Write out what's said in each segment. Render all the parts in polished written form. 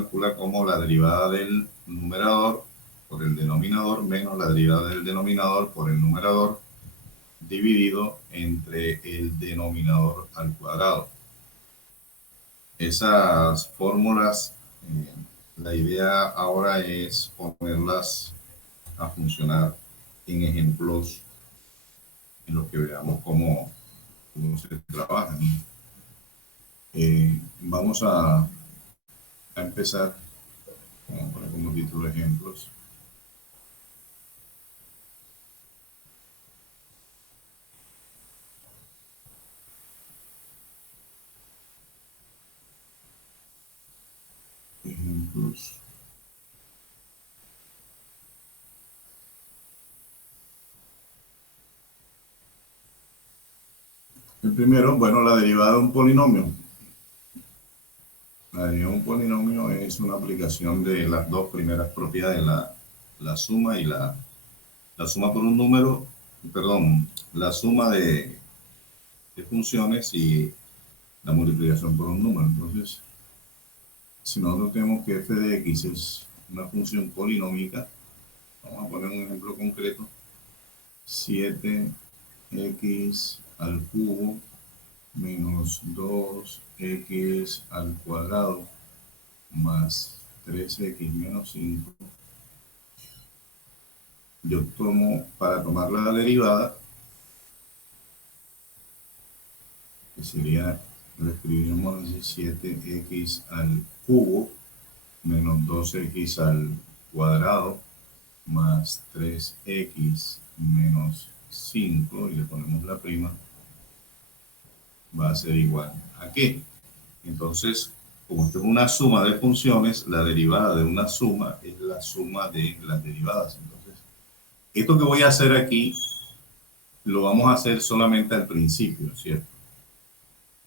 calcula como la derivada del numerador por el denominador menos la derivada del denominador por el numerador dividido entre el denominador al cuadrado. Esas fórmulas, la idea ahora es ponerlas a funcionar en ejemplos en los que veamos cómo se trabaja. Vamos a empezar, vamos a poner como título ejemplos. Ejemplos. El primero, bueno, la derivada de un polinomio. La derivada de un polinomio es una aplicación de las dos primeras propiedades, la suma y la suma por un número, perdón, la suma de funciones y la multiplicación por un número. Entonces, si nosotros tenemos que f de x es una función polinómica, vamos a poner un ejemplo concreto, 7x al cubo menos 2x al cuadrado más 3x menos 5. Yo tomo, para tomar la derivada, que sería, lo escribimos así, 7x al cubo menos 2x al cuadrado más 3x menos 5, y le ponemos la prima, va a ser igual a qué. Entonces, como esto es una suma de funciones, la derivada de una suma es la suma de las derivadas. Entonces, esto que voy a hacer aquí lo vamos a hacer solamente al principio, ¿cierto?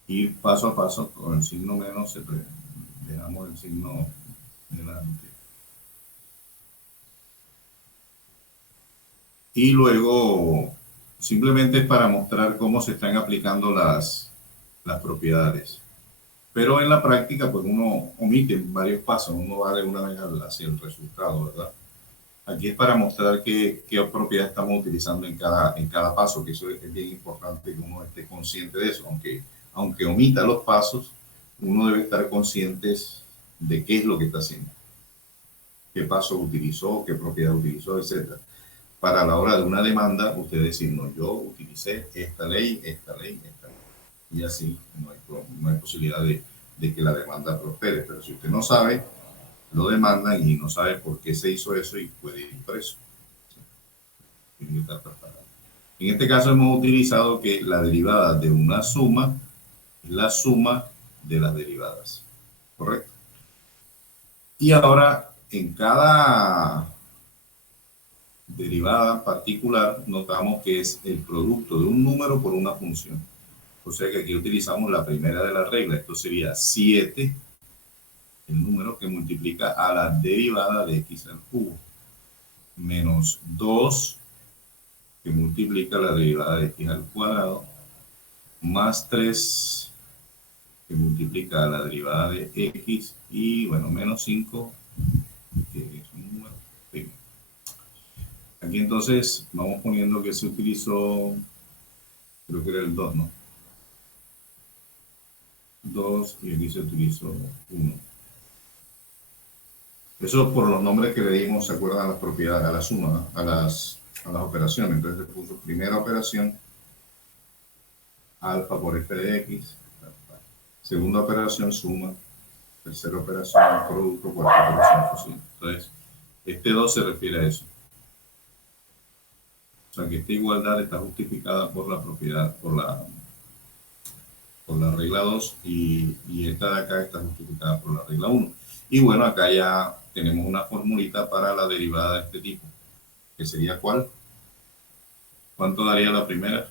Ir paso a paso con el signo menos, dejamos el signo delante. Y luego, simplemente es para mostrar cómo se están aplicando las propiedades. Pero en la práctica, pues uno omite varios pasos, uno va de una vez hacia el resultado, ¿verdad? Aquí es para mostrar qué propiedad estamos utilizando en cada paso, que eso es bien importante que uno esté consciente de eso. Aunque omita los pasos, uno debe estar consciente de qué es lo que está haciendo, qué paso utilizó, qué propiedad utilizó, etc. Para la hora de una demanda, usted decir, no, yo utilicé esta ley, esta ley, esta ley. Y así no hay posibilidad de que la demanda prospere. Pero si usted no sabe, lo demandan y no sabe por qué se hizo eso y puede ir preso. Tiene que estar preparado. En este caso hemos utilizado que la derivada de una suma es la suma de las derivadas. ¿Correcto? Y ahora, en cada derivada particular, notamos que es el producto de un número por una función. O sea que aquí utilizamos la primera de la regla. Esto sería 7, el número que multiplica a la derivada de x al cubo, menos 2, que multiplica la derivada de x al cuadrado, más 3, que multiplica la derivada de x, y bueno, menos 5, que es un número. Sí. Aquí entonces vamos poniendo que se utilizó, creo que era el 2, ¿no? 2, y aquí se utilizó 1. Eso por los nombres que le dimos, se acuerdan a las propiedades, a la suma, ¿no? a las operaciones. Entonces le puso primera operación, alfa por f de x. Segunda operación, suma. Tercera operación, producto. Cuarta operación, fusión. Entonces, este 2 se refiere a eso. O sea que esta igualdad está justificada por la propiedad, por la regla 2, y esta de acá está justificada por la regla 1. Y bueno, acá ya tenemos una formulita para la derivada de este tipo, que sería ¿cuál? ¿Cuánto daría la primera?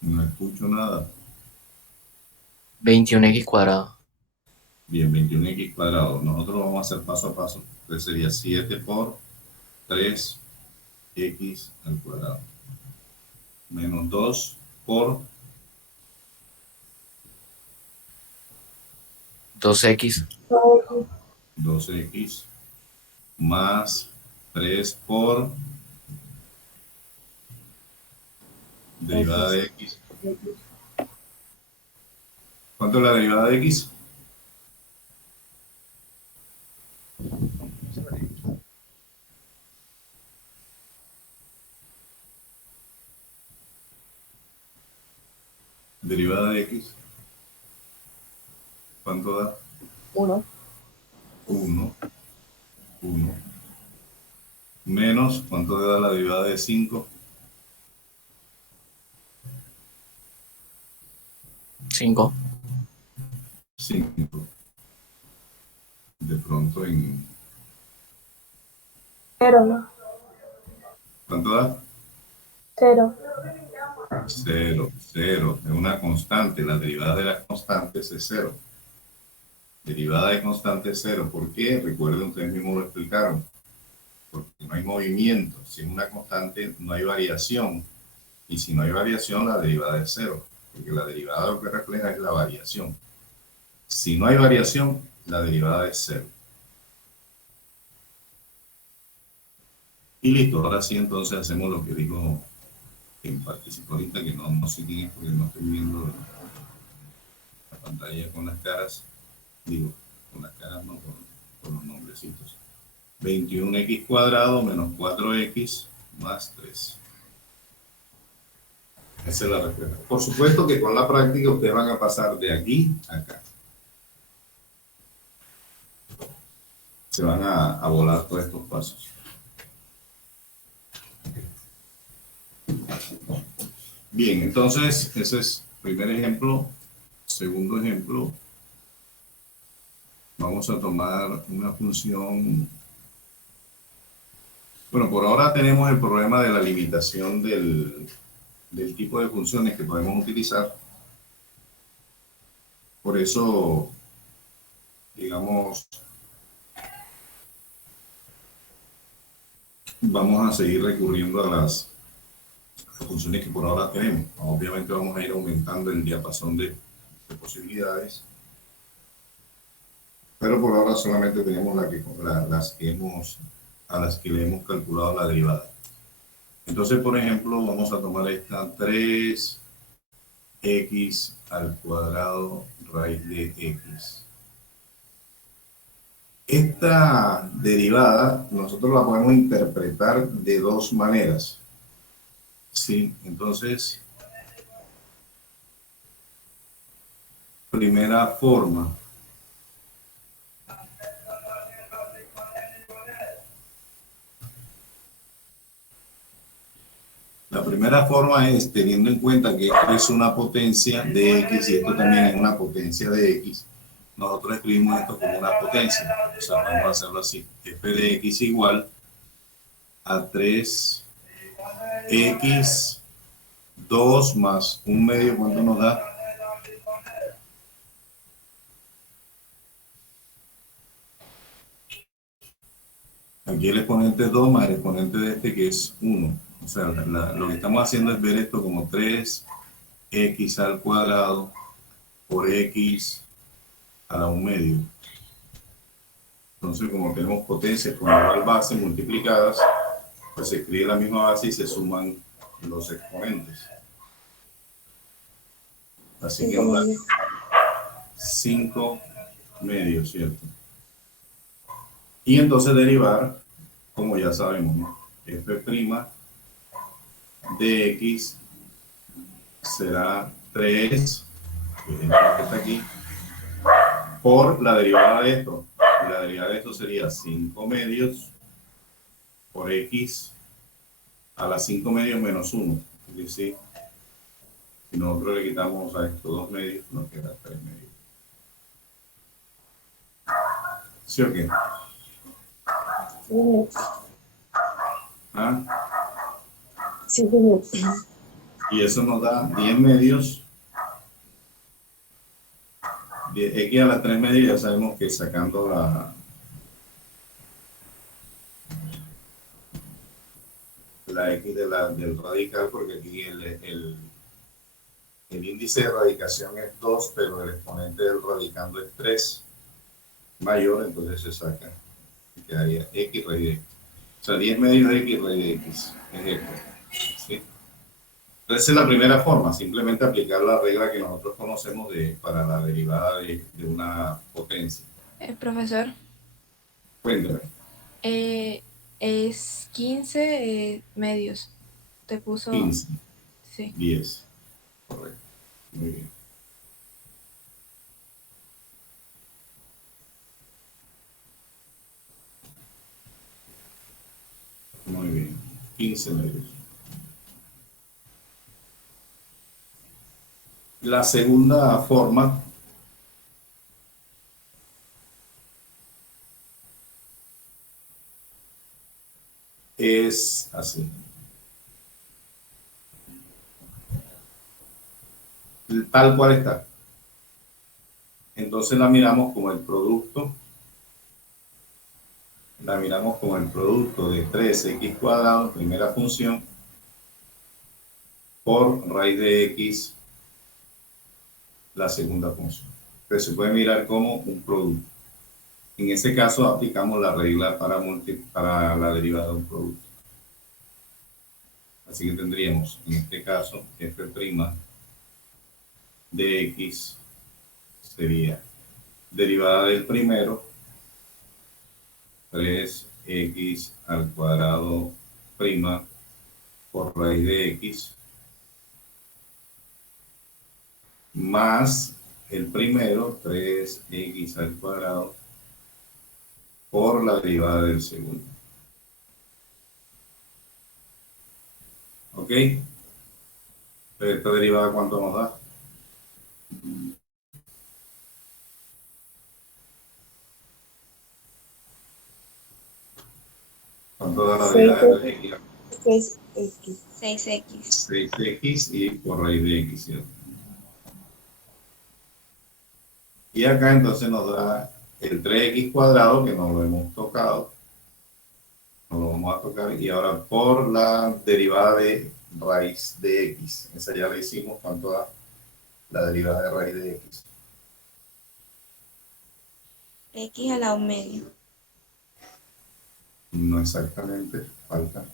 No escucho nada. 21x cuadrado. Bien, 21x cuadrado. Nosotros lo vamos a hacer paso a paso. Entonces sería 7 por 3x al cuadrado. menos 2 por 2x 2x más 3 por derivada de x. ¿Cuánto es la derivada de x? Derivada de x. ¿Cuánto da? 1. 1. 1. Menos, ¿cuánto te da la derivada de 5? 5. 5. De pronto en... 0, ¿no? ¿Cuánto da? 0. 0. 0. Es una constante. La derivada de las constantes es 0. Derivada de constante es 0. ¿Por qué? Recuerden, ustedes mismos lo explicaron. Porque no hay movimiento. Si es una constante, no hay variación. Y si no hay variación, la derivada es 0. Porque la derivada lo que refleja es la variación. Si no hay variación, la derivada es 0. Y listo, ahora sí entonces hacemos lo que dijo quien participó ahorita, que no sé quién es porque no estoy viendo la pantalla con las caras. Digo, con las caras no, con los nombrecitos. 21x cuadrado menos 4x más 3. Esa es la respuesta. Por supuesto que con la práctica ustedes van a pasar de aquí a acá. Se van a volar todos estos pasos. Bien, entonces ese es el primer ejemplo. Segundo ejemplo, vamos a tomar una función. Bueno, por ahora tenemos el problema de la limitación del tipo de funciones que podemos utilizar. Por eso, digamos, vamos a seguir recurriendo a las funciones que por ahora tenemos. Obviamente vamos a ir aumentando el diapasón de posibilidades, pero por ahora solamente tenemos a las que le hemos calculado la derivada. Entonces, por ejemplo, vamos a tomar esta 3x al cuadrado raíz de x. Esta derivada nosotros la podemos interpretar de dos maneras. Sí, entonces, primera forma. La primera forma es teniendo en cuenta que esto es una potencia de x y esto también es una potencia de x. Nosotros escribimos esto como una potencia. O sea, vamos a hacerlo así. F de x igual a 3x2 más 1/2, ¿cuánto nos da? Aquí el exponente es 2 más el exponente de este que es 1. O sea, lo que estamos haciendo es ver esto como 3x al cuadrado por x a la 1/2. Entonces, como tenemos potencias con igual base multiplicadas, pues se escribe la misma base y se suman los exponentes. Así que nos da 5/2, ¿cierto? Y entonces derivar, como ya sabemos, ¿no? F' de x será 3, que es lo que está aquí, por la derivada de esto. Y la derivada de esto sería 5/2 por x a la 5/2 menos 1. Es decir, si nosotros le quitamos a esto 2/2, nos queda 3/2. ¿Sí o qué? ¿Ah? Sí, sí. Y eso nos da 10/2. X a la 3/2 ya sabemos que sacando la la x del radical, porque aquí el índice de radicación es 2, pero el exponente del radicando es 3 mayor, entonces se saca, quedaría x raíz de x. O sea, 10 medios de x raíz de x es esto, ¿sí? Entonces es la primera forma, simplemente aplicar la regla que nosotros conocemos para la derivada de una potencia. Profesor, Cuéntame. es 15 medios. Te puso... 15, Sí. 10, correcto, muy bien. Muy bien, 15 medios. La segunda forma es así. Tal cual está. Entonces la miramos como el producto. La miramos como el producto de 3x cuadrado, primera función, por raíz de x, la segunda función. Pero se puede mirar como un producto. En ese caso aplicamos la regla para la derivada de un producto. Así que tendríamos, en este caso, f' de x sería derivada del primero, 3x al cuadrado prima por raíz de x, más el primero, 3x al cuadrado por la derivada del segundo. ¿Ok? Pero esta derivada, ¿cuánto nos da? ¿Cuánto da la derivada de x? 6x. 6x. 6x y por raíz de x, ¿cierto? Y acá entonces nos da el 3x cuadrado, que no lo hemos tocado. No lo vamos a tocar. Y ahora por la derivada de raíz de x. Esa ya la hicimos. ¿Cuánto da la derivada de raíz de x? X a la 1 medio. No exactamente, falta.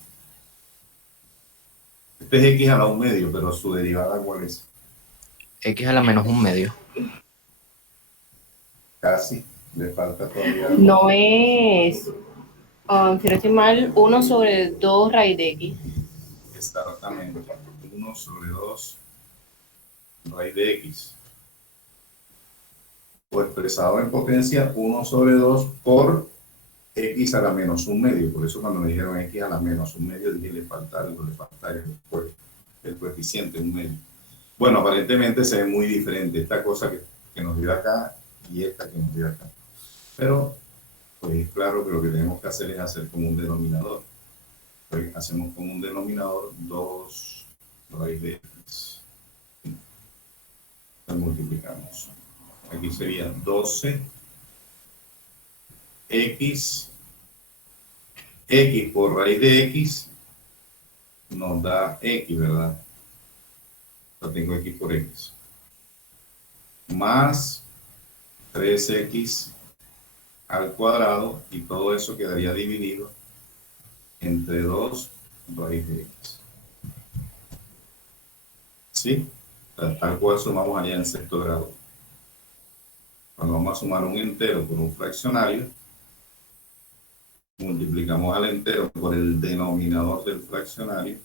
Este es x a la 1 medio, pero su derivada, ¿cuál es? X a la menos un medio. Casi, le falta todavía. No es, si no estoy mal, 1 sobre 2 raíz de x. Exactamente, 1 sobre 2 raíz de x. O expresado en potencia, 1 sobre 2 por x a la menos un medio. Por eso cuando me dijeron x a la menos un medio, dije le falta algo, le falta el coeficiente, un medio. Bueno, aparentemente se ve muy diferente esta cosa que nos dio acá y esta que nos dio acá. Pero, pues es claro que lo que tenemos que hacer es hacer como un denominador. Pues hacemos como un denominador 2 raíz de x. Lo multiplicamos. Aquí sería 12 x por raíz de x nos da x, ¿verdad? Yo tengo x por x. Más 3x al cuadrado, y todo eso quedaría dividido entre 2 raíz de x. ¿Sí? Tal cual sumamos allá en sexto grado. Cuando vamos a sumar un entero por un fraccionario, multiplicamos al entero por el denominador del fraccionario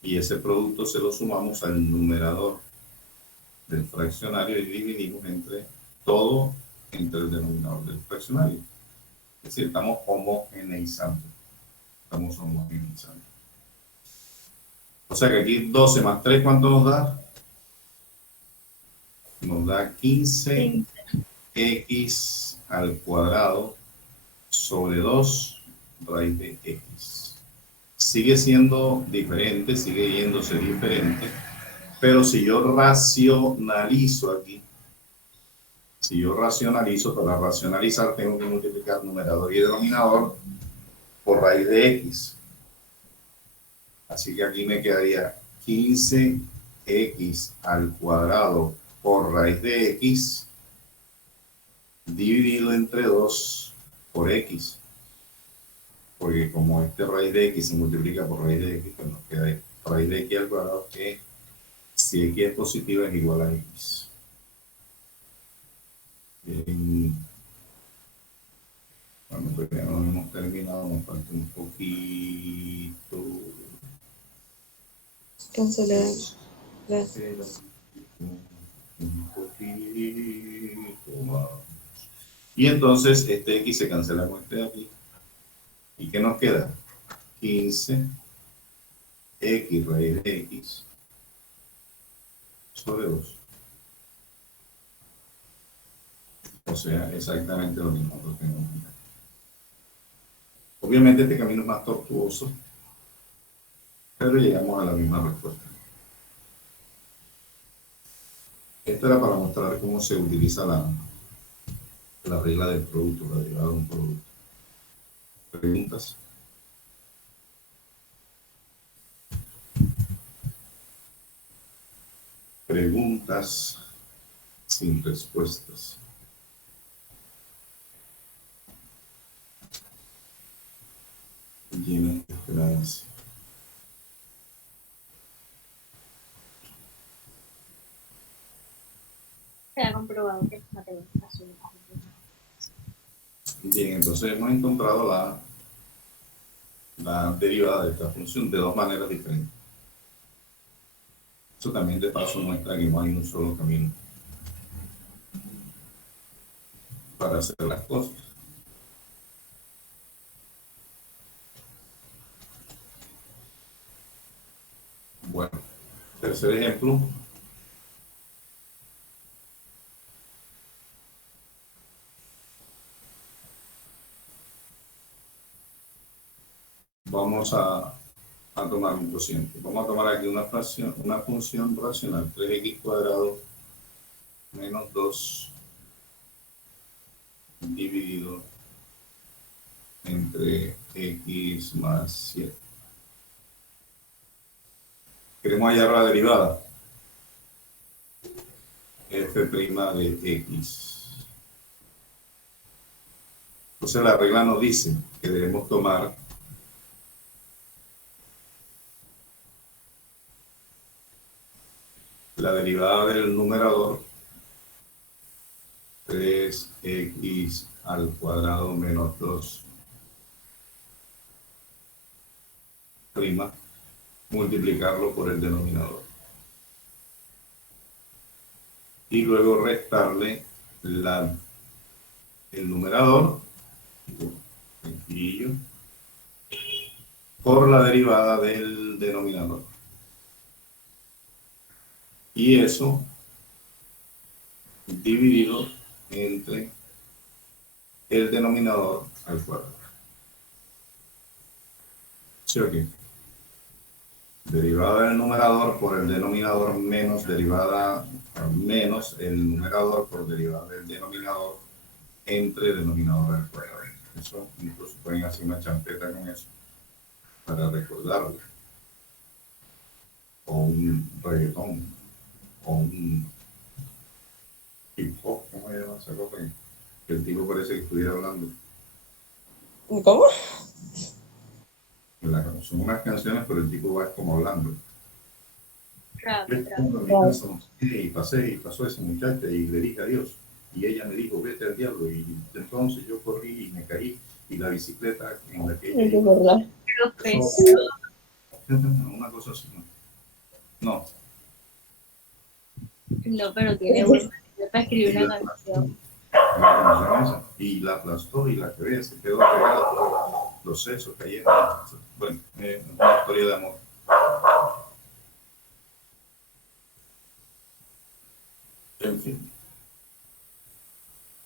y ese producto se lo sumamos al numerador del fraccionario y dividimos entre todo entre el denominador del fraccionario. Es decir, estamos homogeneizando. O sea que aquí 12 más 3, ¿cuánto nos da? Nos da 15x al cuadrado sobre 2 raíz de x. Sigue siendo diferente, sigue yéndose diferente, pero si yo racionalizo aquí, para racionalizar tengo que multiplicar numerador y denominador por raíz de x. Así que aquí me quedaría 15x al cuadrado por raíz de x dividido entre 2 por x. Porque como este raíz de x se multiplica por raíz de x, pues nos queda raíz de x al cuadrado, que si x es positiva es igual a x. Bien. Bueno, pues ya no hemos terminado, nos falta un poquito. Cancelar. Un poquito más. Y entonces este x se cancela con este de aquí. ¿Y qué nos queda? 15 x raíz de x sobre 2. O sea, exactamente lo mismo que tenemos acá. Obviamente este camino es más tortuoso, pero llegamos a la misma respuesta. Esto era para mostrar cómo se utiliza la regla del producto, la derivada de un producto. ¿Preguntas? Preguntas sin respuestas. Llenas de esperanza. Se ha comprobado que las matemáticas son Bien, entonces hemos encontrado la derivada de esta función de dos maneras diferentes. Eso también de paso muestra que no hay un solo camino para hacer las cosas. Bueno, tercer ejemplo. Vamos a tomar un cociente. Vamos a tomar aquí una función racional, 3x cuadrado menos 2 dividido entre x más 7. Queremos hallar la derivada f' de x. Entonces la regla nos dice que debemos tomar la derivada del numerador, 3x al cuadrado menos 2 prima, multiplicarlo por el denominador. Y luego restarle el numerador, sencillo, por la derivada del denominador. Y eso dividido entre el denominador al cuadrado. ¿Sí o qué? Derivada del numerador por el denominador menos derivada menos el numerador por derivada del denominador entre denominador al cuadrado. Eso incluso pueden hacer una champeta con eso para recordarlo. O un reggaetón, o un hip hop, ¿cómo se llama esa cosa? Que el tipo parece que estuviera hablando. ¿Cómo? Son unas canciones, pero el tipo va como hablando. rap. Y pasó esa muchacha y le dije adiós. Y ella me dijo, vete al diablo. Y entonces yo corrí y me caí. Y la bicicleta en la que ella Es iba, verdad. una cosa así. No. No, pero tiene una para escribir una canción. La canción esa. Y la aplastó y la que se quedó pegada. Los sesos cayeron. Bueno, una historia de amor. En fin.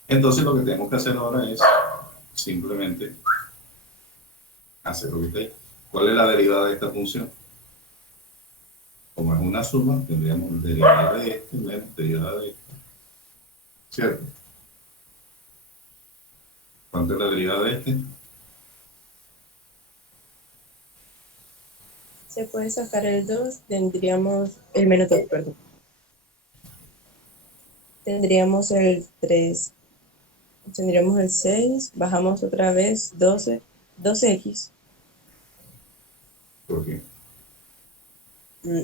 Entonces lo que tenemos que hacer ahora es simplemente hacer lo que está ahí. ¿Cuál es la derivada de esta función? Como es una suma, tendríamos derivada de este menos derivada de este. ¿Cierto? ¿Cuánto es la derivada de este? Se puede sacar el 2, tendríamos el menos 2, perdón. Tendríamos el 3, tendríamos el 6, bajamos otra vez 12, 12x. ¿Por qué? Mm.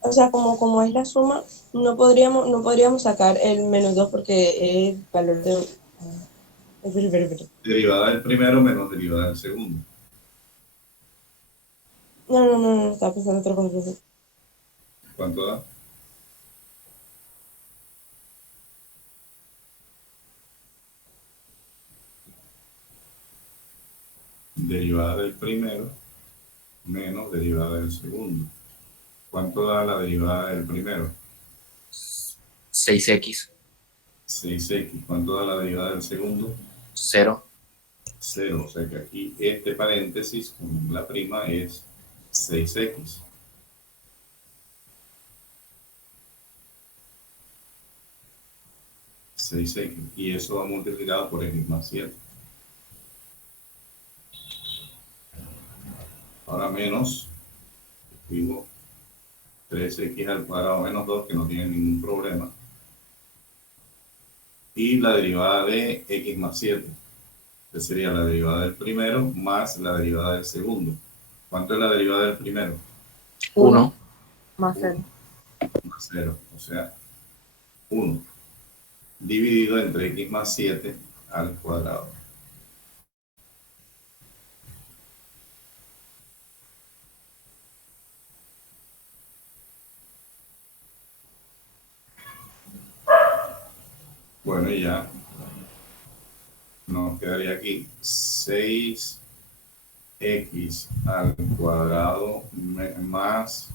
O sea, como es la suma, no podríamos sacar el menos 2 porque es el valor de... espera. Derivada del primero menos derivada del segundo. No, estaba pensando otra cosa. ¿Cuánto da? Derivada del primero menos derivada del segundo. ¿Cuánto da la derivada del primero? 6x, 6x. ¿Cuánto da la derivada del segundo? 0. 0. O sea que aquí este paréntesis con la prima es 6x. Y eso va multiplicado por x más 7. Ahora menos, escribo 3x al cuadrado menos 2, que no tiene ningún problema. Y la derivada de x más 7, que sería la derivada del primero más la derivada del segundo. ¿Cuánto es la derivada del primero? 1. Más 0. Más 0, o sea, 1. Dividido entre x más 7 al cuadrado. Bueno, y ya nos quedaría aquí 6x al cuadrado más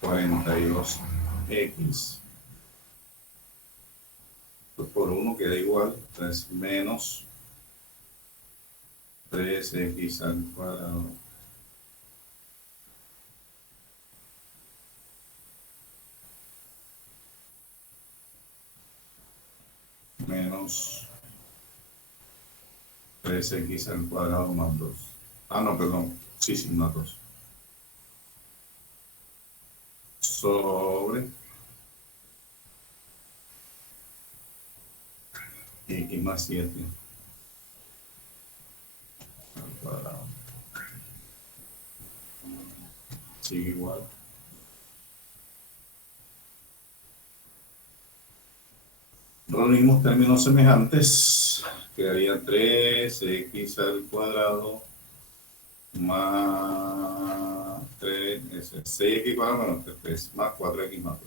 42x. Pues por 1 queda igual, entonces menos 3x al cuadrado menos 3x al cuadrado más 2. Ah, no, perdón. Sí, más 2. Sobre x más 7 al cuadrado. Sigue igual. Reunimos términos semejantes. Quedaría 3x al cuadrado más 3, 6x cuadrado menos 3 más 4x más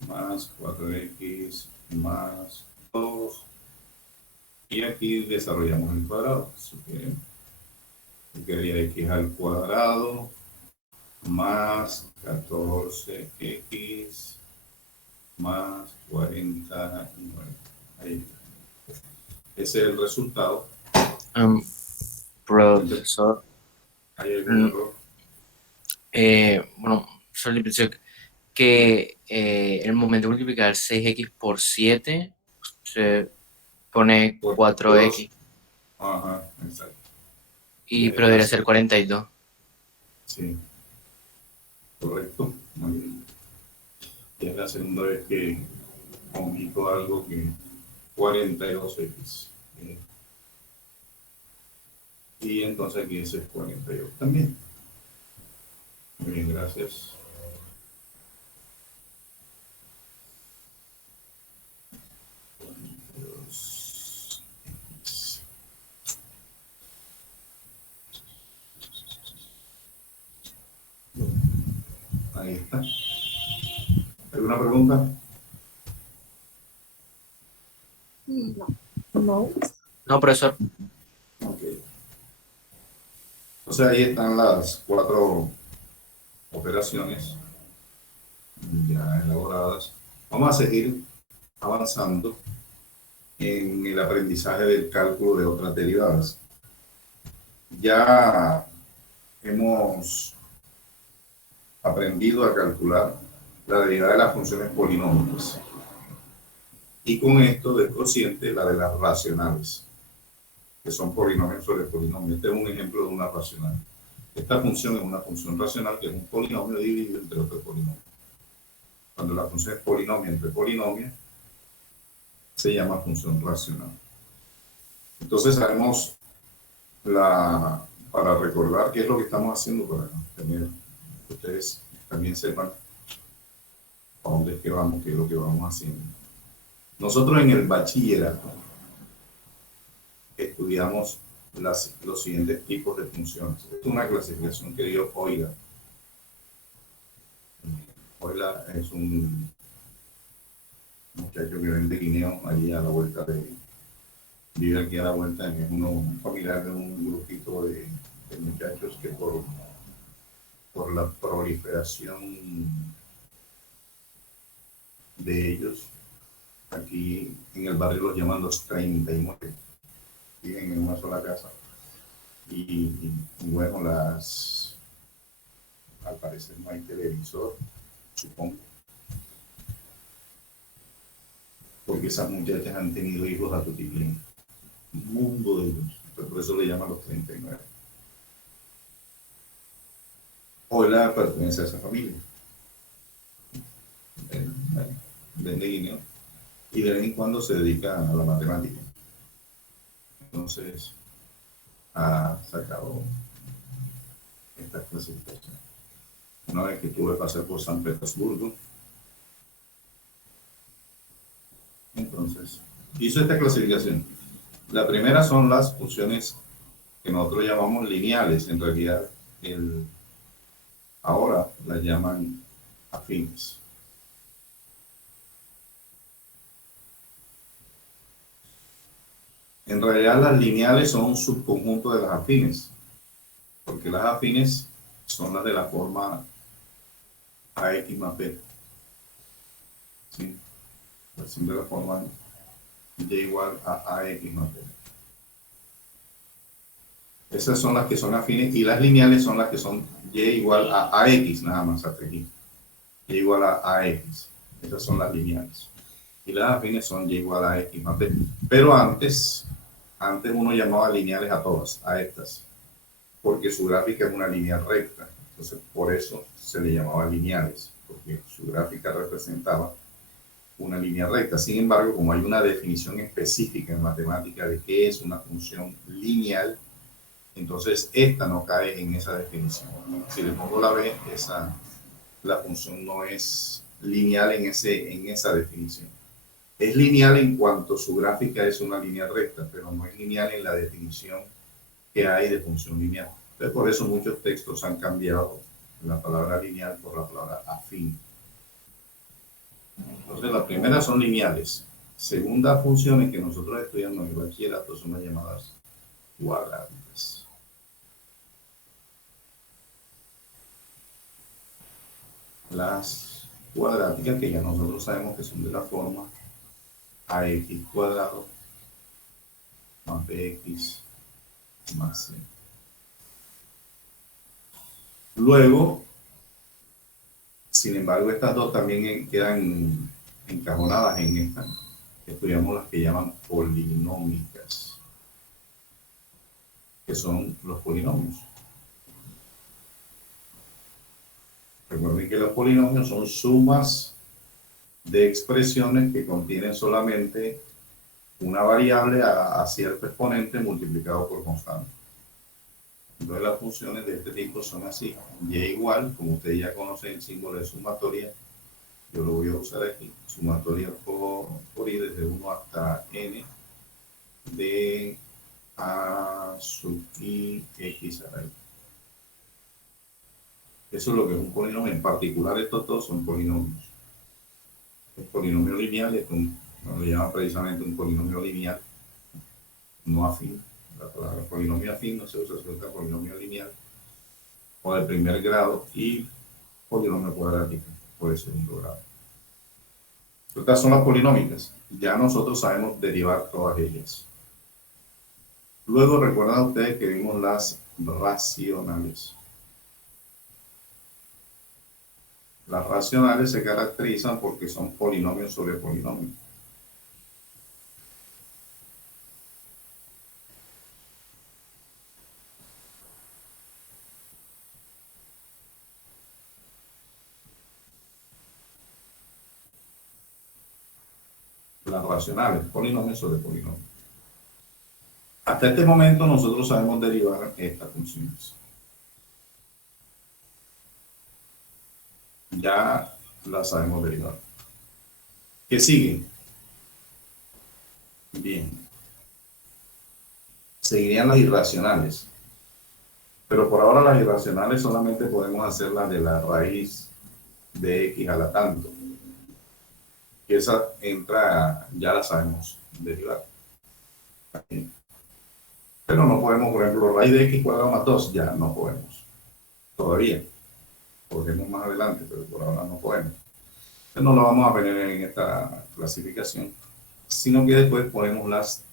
2. Más 4x más 2. Y aquí desarrollamos el cuadrado. Así que quedaría x al cuadrado más 14x más 49. Ahí está. Ese es el resultado. Profesor, Ahí hay un error. bueno, solo le pensé que el momento de multiplicar 6x por 7 se pone Por 4x, Ajá, exacto. pero debería ser 42. Sí, correcto. Muy bien. Ya es la segunda vez que omito algo que 42x. Y entonces aquí ese es 42 también. Muy bien, gracias. Ahí está. ¿Alguna pregunta? No. No. No, profesor. Ok. O sea, ahí están las 4 operaciones ya elaboradas. Vamos a seguir avanzando en el aprendizaje del cálculo de otras derivadas. Ya hemos aprendido a calcular la derivada de las funciones polinomiales y con esto del cociente la de las racionales. que son polinomios sobre polinomios. Este es un ejemplo de una racional. Esta función es una función racional que es un polinomio dividido entre otro polinomio. Cuando la función es polinomio entre polinomio, se llama función racional. Entonces sabemos para recordar qué es lo que estamos haciendo, para tener, que ustedes también sepan a dónde es que vamos, qué es lo que vamos haciendo. Nosotros en el bachillerato estudiamos los siguientes tipos de funciones. Esta es una clasificación que dio Euler. Euler es un muchacho que vende guineo allí a la vuelta vive aquí a la vuelta, es un familiar de un grupito de muchachos que por la proliferación de ellos, aquí en el barrio los llaman los 39, viven en una sola casa. Y bueno, al parecer no hay televisor, supongo, porque esas muchachas han tenido hijos a tutiplén, un mundo de ellos, por eso le llaman los 39. Hola pertenece a esa familia, vende guineo, y de vez en cuando se dedica a la matemática. Entonces ha sacado estas clasificaciones. Una vez que tuve que pasar por San Petersburgo, entonces hizo esta clasificación. La primera son las funciones que nosotros llamamos lineales. En realidad ahora las llaman afines. En realidad las lineales son un subconjunto de las afines, porque las afines son las de la forma AX más B. ¿Sí? Son de la forma Y igual a AX más B. Esas son las que son afines, y las lineales son las que son Y igual a AX, nada más hasta aquí. Y igual a AX. Esas son las lineales. Y las afines son Y igual a X más B. Pero antes uno llamaba lineales a todas, a estas, porque su gráfica es una línea recta. Entonces, por eso se le llamaba lineales, porque su gráfica representaba una línea recta. Sin embargo, como hay una definición específica en matemática de qué es una función lineal, entonces esta no cae en esa definición. Si le pongo la B, la función no es lineal en esa definición. Es lineal en cuanto su gráfica es una línea recta, pero no es lineal en la definición que hay de función lineal. Entonces, por eso muchos textos han cambiado la palabra lineal por la palabra afín. Entonces, las primeras son lineales. Segunda, funciones que nosotros estudiamos en el bachillerato son las llamadas cuadráticas. Las cuadráticas, que ya nosotros sabemos que son de la forma AX cuadrado más BX más C. Luego, sin embargo, estas dos también quedan encajonadas en esta. Estudiamos las que llaman polinómicas, que son los polinomios. Recuerden que los polinomios son sumas de expresiones que contienen solamente una variable a cierto exponente multiplicado por constante. Entonces las funciones de este tipo son así. Y igual, como ustedes ya conocen el símbolo de sumatoria, yo lo voy a usar aquí. Sumatoria por i desde 1 hasta n de a sub i x a la i. Eso es lo que es un polinomio. En particular, estos dos son polinomios. El polinomio lineal es lo llama precisamente un polinomio lineal, no afín. La palabra polinomio afín no se usa, se usa polinomio lineal o de primer grado, y polinomio cuadrático o de segundo grado. Estas son las polinómicas. Ya nosotros sabemos derivar todas ellas. Luego recuerdan ustedes que vimos las racionales. Las racionales se caracterizan porque son polinomios sobre polinomios. las racionales, polinomios sobre polinomios. Hasta este momento nosotros sabemos derivar estas funciones. Ya las sabemos derivar. ¿Qué sigue? Bien. Seguirían las irracionales. Pero por ahora las irracionales solamente podemos hacerlas de la raíz de x a la tanto. Y esa entra, ya la sabemos derivar. Bien. Pero no podemos, por ejemplo, raíz de x cuadrado más 2, ya no podemos. Todavía. Podemos más adelante, pero por ahora no podemos. Entonces no lo vamos a poner en esta clasificación, sino que después ponemos las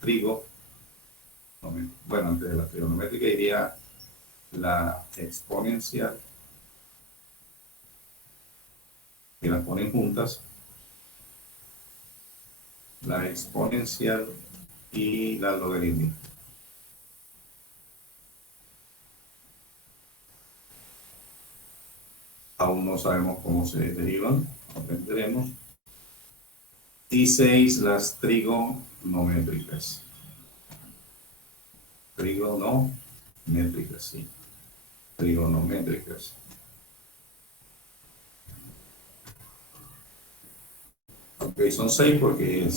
bueno, antes de la trigonométrica iría la exponencial, que las ponen juntas, la exponencial y la logarítmica. Aún no sabemos cómo se derivan, aprenderemos. Y 6, las trigonométricas. Trigonométricas, sí. Trigonométricas. Ok, son 6 porque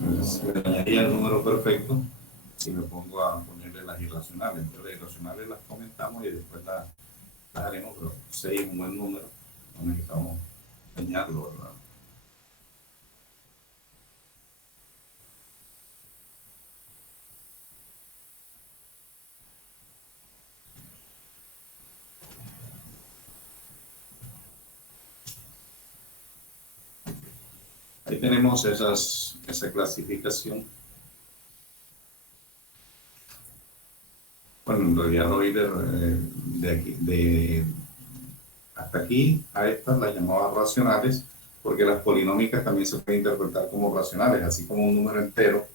me añadiría el número perfecto si me pongo a ponerle las irracionales. Entonces las irracionales las comentamos y después las haremos, pero 6 es un buen número, no necesitamos dañarlo, ¿verdad? Ahí tenemos esa clasificación. Bueno, en realidad Reuter hasta aquí a estas las llamaba racionales, porque las polinómicas también se pueden interpretar como racionales, así como un número entero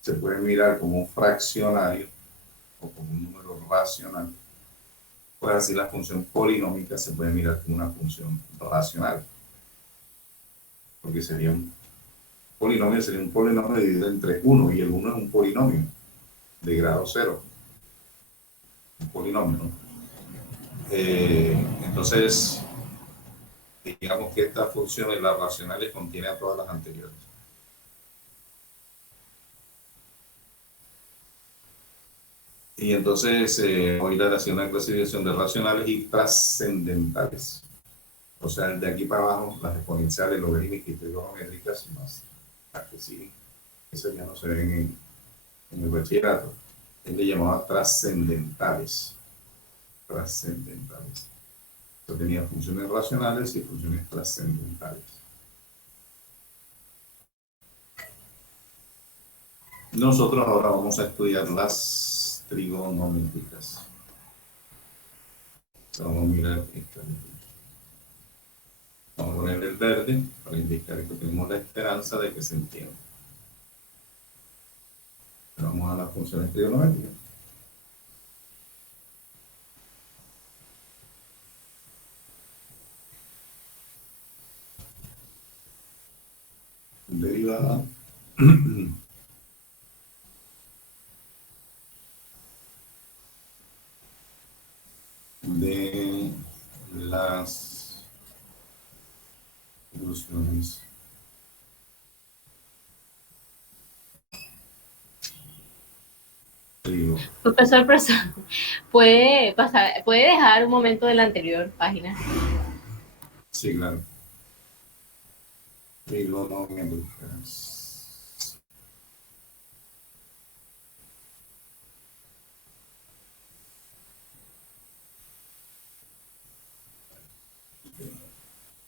se puede mirar como un fraccionario o como un número racional. Pues así la función polinómica se puede mirar como una función racional, porque sería un polinomio dividido entre 1, y el 1 es un polinomio de grado 0, un polinomio, ¿no? Entonces, digamos que esta función en las racionales contiene a todas las anteriores. Y entonces voy a hacer una clasificación de racionales y trascendentales. O sea, de aquí para abajo, las exponenciales, logarítmicas y trigonométricas, más las que siguen. Esas ya no se ven en el bachillerato. Él le llamaba trascendentales. Trascendentales. Entonces tenía funciones racionales y funciones trascendentales. Nosotros ahora vamos a estudiar las trigonométricas. Vamos a mirar esta. Vamos a poner el verde para indicar que tenemos la esperanza de que se entienda. Vamos a las funciones trigonométricas. Derivada de las funciones Profesor, puede dejar un momento de la anterior página. Sí, claro. Trigonométricas.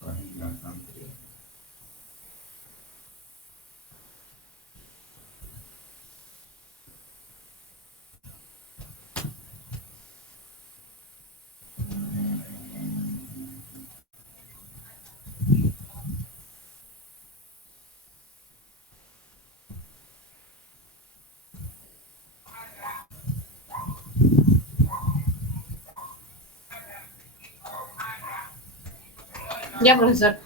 Página anterior. Ya, profesor.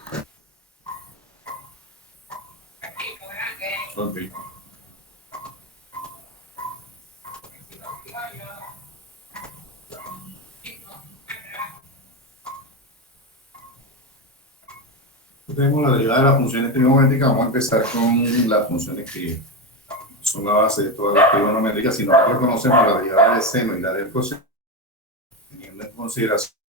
Tenemos la derivada de las funciones trigonométricas. Vamos a empezar con las funciones que son la base de todas las trigonométricas. Si nosotros conocemos la derivada del seno y la del coseno, teniendo en consideración